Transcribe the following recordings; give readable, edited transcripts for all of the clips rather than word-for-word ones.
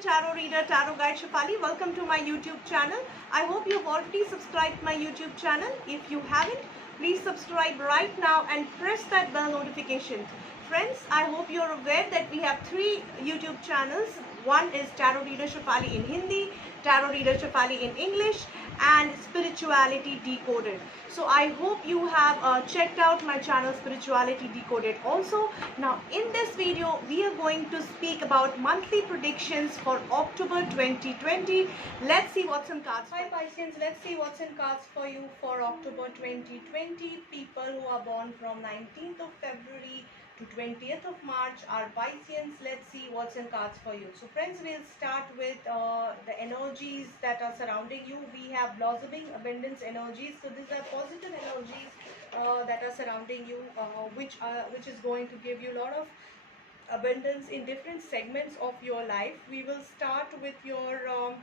tarot reader, tarot guide Shefali. Welcome to my YouTube channel. I hope you've already subscribed my YouTube channel. If you haven't, please subscribe right now and press that bell notification. Friends, I hope you're aware that we have three YouTube channels. One is Tarot Reader Shefali in Hindi, Tarot Reader Shefali in English, and Spirituality Decoded. So I hope you have checked out my channel Spirituality Decoded also. Now in this video we are going to speak about monthly predictions for October 2020. Let's see what's in cards. Hi Pisceans, let's see what's in cards for you for October 2020. People who are born from 19th of February to 20th of March are Pisceans. Let's see what's in cards for you. So friends, we'll start with the energies that are surrounding you. We have blossoming abundance energies. So these are positive energies that are surrounding you, which is going to give you a lot of abundance in different segments of your life. We will start with your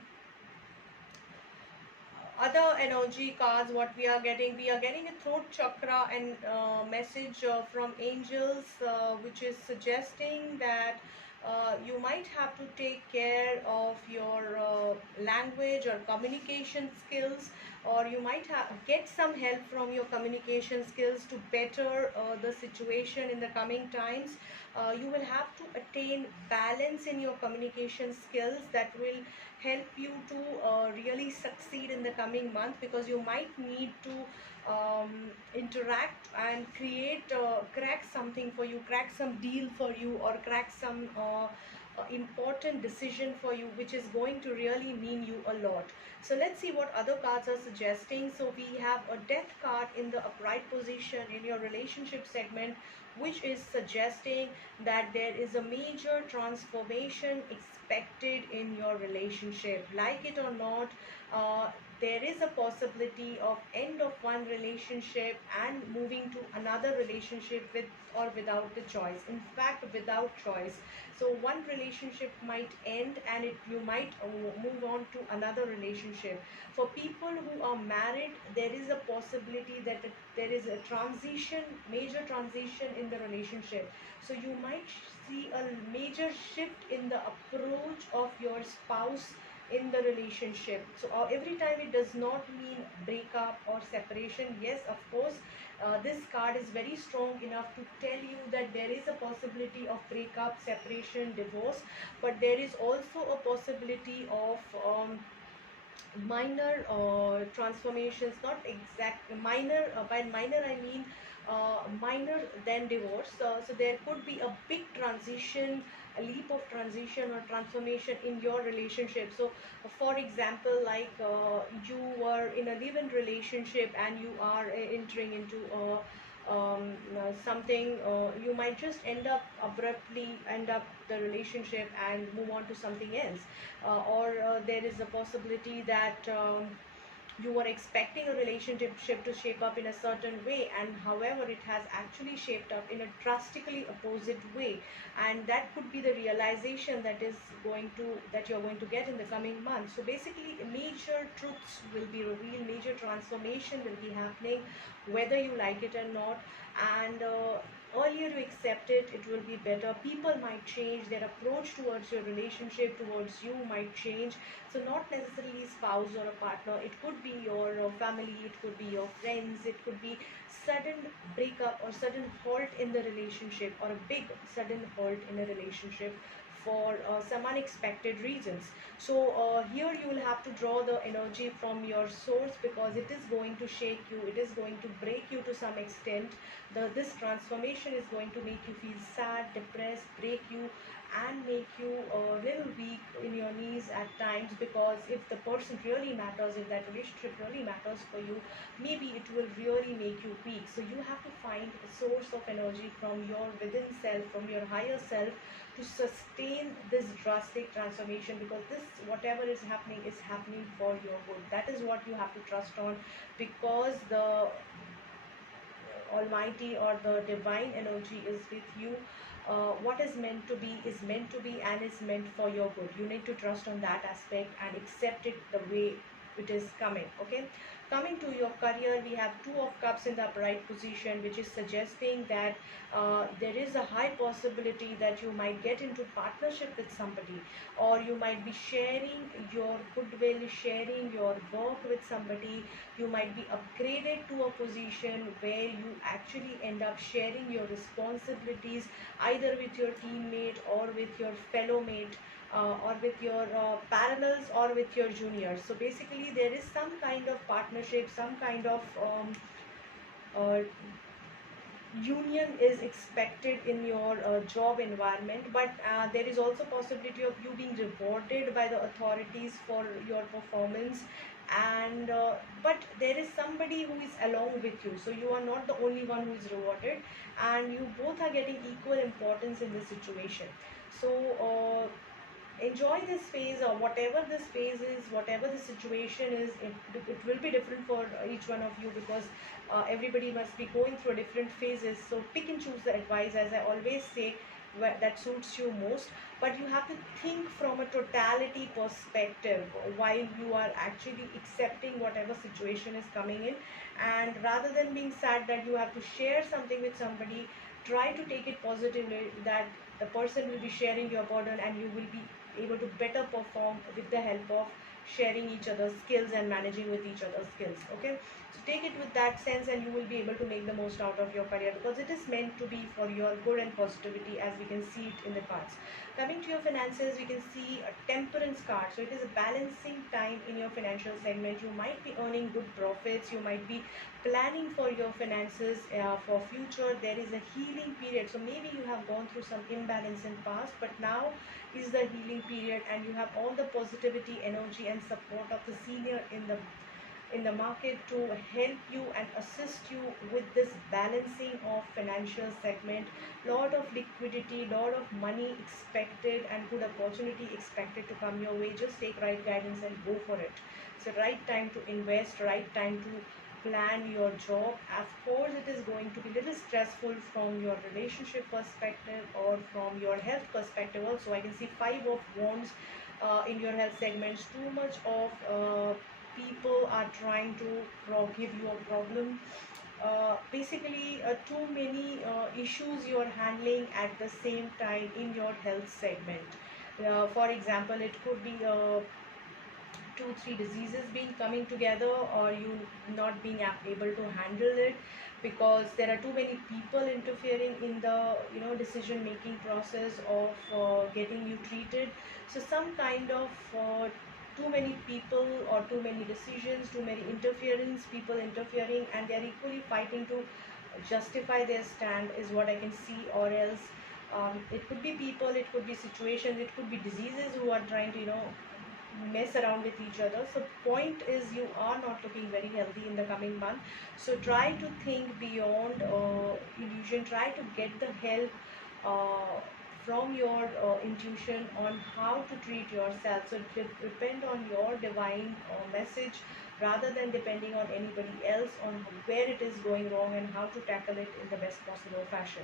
other energy cards. What we are getting a throat chakra and message from angels, which is suggesting that you might have to take care of your language or communication skills, or you might get some help from your communication skills to better the situation in the coming times. You will have to attain balance in your communication skills that will help you to really succeed in the coming month, because you might need to interact and create crack something for you, crack some deal for you, or crack some important decision for you, which is going to really mean you a lot. So let's see what other cards are suggesting. So we have a death card in the upright position in your relationship segment, which is suggesting that there is a major transformation expected in your relationship. Like it or not, there is a possibility of end of one relationship and moving to another relationship with or without the choice. In fact, without choice. So one relationship might end and you might move on to another relationship. For people who are married, there is a possibility that there is a transition, major transition in the relationship. So you might see a major shift in the approach of your spouse in the relationship. So every time it does not mean breakup or separation. Yes, of course, this card is very strong enough to tell you that there is a possibility of breakup, separation, divorce, but there is also a possibility of minor transformations, not exact minor. By minor I mean minor than divorce. So there could be a big transition, a leap of transition or transformation in your relationship. So for example, like you were in a live-in relationship and you are entering into something, you might just abruptly end up the relationship and move on to something else. Or there is a possibility that you were expecting a relationship to shape up in a certain way, and however it has actually shaped up in a drastically opposite way, and that could be the realization that you're going to get in the coming months. So basically major truths will be revealed, major transformation will be happening, whether you like it or not. And earlier you accept it, it will be better. People might change, their approach towards your relationship, towards you might change. So not necessarily spouse or a partner, it could be your family, it could be your friends, it could be sudden breakup or sudden halt in the relationship, or a big sudden halt in a relationship for some unexpected reasons. So here you will have to draw the energy from your source, because it is going to shake you, it is going to break you to some extent. This transformation is going to make you feel sad, depressed, break you, and make you a little weak in your knees at times, because if the person really matters, if that relationship really matters for you, maybe it will really make you weak. So you have to find a source of energy from your within self, from your higher self, to sustain this drastic transformation, because this whatever is happening for your good. That is what you have to trust on, because the Almighty or the divine energy is with you. What is meant to be is meant to be and is meant for your good. You need to trust on that aspect and accept it the way it is coming. Okay, Coming to your career, we have Two of Cups in the upright position, which is suggesting that there is a high possibility that you might get into partnership with somebody, or you might be sharing your goodwill, sharing your work with somebody. You might be upgraded to a position where you actually end up sharing your responsibilities either with your teammate or with your fellow mate, or with your parallels or with your juniors. So basically there is some kind of partnership, some kind of uh, union is expected in your job environment, but there is also possibility of you being rewarded by the authorities for your performance. And but there is somebody who is along with you, so you are not the only one who is rewarded, and you both are getting equal importance in this situation. So enjoy this phase, or whatever this phase is, whatever the situation is. It will be different for each one of you, because everybody must be going through different phases. So pick and choose the advice, as I always say, that suits you most. But you have to think from a totality perspective while you are actually accepting whatever situation is coming in. And rather than being sad that you have to share something with somebody, try to take it positively, that the person will be sharing your burden and you will be able to better perform with the help of sharing each other's skills and managing with each other's skills. Okay, so take it with that sense and you will be able to make the most out of your career, because it is meant to be for your good and positivity, as we can see it in the cards. Coming to your finances, we can see a temperance card. So it is a balancing time in your financial segment. You might be earning good profits, you might be planning for your finances for future. There is a healing period, so maybe you have gone through some imbalance in past, but now is the healing period, and you have all the positivity, energy and support of the senior in the market to help you and assist you with this balancing of financial segment. Lot of liquidity, lot of money expected, and good opportunity expected to come your way. Just take right guidance and go for it. It's the right time to invest, right time to plan your job. Of course it is going to be little stressful from your relationship perspective or from your health perspective also. I can see Five of Wands in your health segments. Too much of people are trying to give you a problem. Basically too many issues you are handling at the same time in your health segment. For example, it could be 2 3 diseases being coming together, or you not being able to handle it because there are too many people interfering in the decision making process of getting you treated. So some kind of too many people or too many decisions, too many interference, people interfering, and they are equally fighting to justify their stand is what I can see. Or else it could be people, it could be situations, it could be diseases who are trying to mess around with each other. So point is, you are not looking very healthy in the coming month. So try to think beyond illusion, try to get the help from your intuition on how to treat yourself. So depend on your divine message rather than depending on anybody else on where it is going wrong and how to tackle it in the best possible fashion.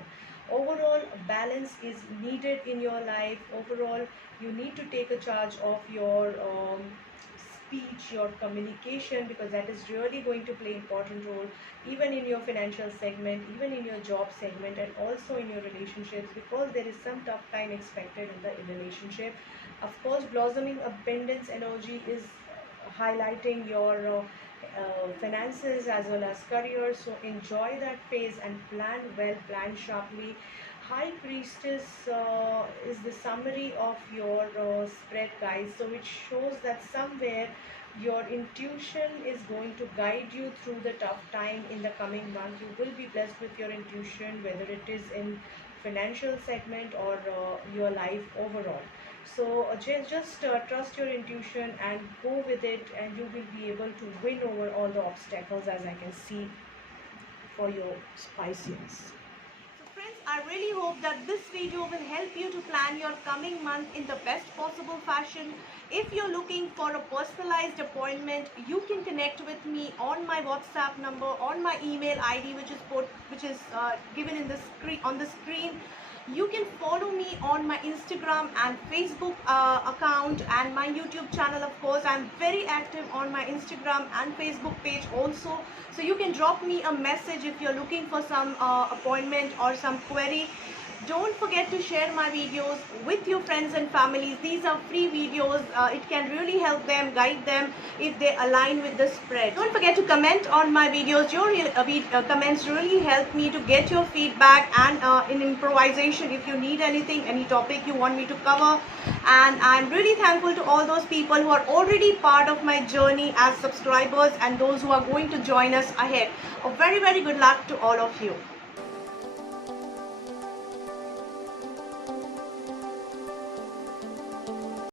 Overall, balance is needed in your life. Overall, you need to take a charge of your speech, your communication, because that is really going to play important role even in your financial segment, even in your job segment, and also in your relationships, because there is some tough time expected in the relationship. Of course, blossoming abundance energy is highlighting your finances as well as career. So enjoy that phase and plan well, plan sharply. High Priestess is the summary of your spread, guys. So it shows that somewhere your intuition is going to guide you through the tough time in the coming month. You will be blessed with your intuition, whether it is in financial segment or your life overall. So just trust your intuition and go with it, and you will be able to win over all the obstacles, as I can see for your Pisces. So friends, I really hope that this video will help you to plan your coming month in the best possible fashion. If you're looking for a personalized appointment, you can connect with me on my WhatsApp number, on my email ID, which is given in the screen on the screen. You can follow me on my Instagram and Facebook account, and my YouTube channel. Of course, I'm very active on my Instagram and Facebook page also, so you can drop me a message if you're looking for some appointment or some query. Don't forget to share my videos with your friends and families. These are free videos. It can really help them, guide them if they align with the spread. Don't forget to comment on my videos. Your comments really help me to get your feedback, and in improvisation, if you need anything, any topic you want me to cover. And I'm really thankful to all those people who are already part of my journey as subscribers, and those who are going to join us ahead. A very, very good luck to all of you.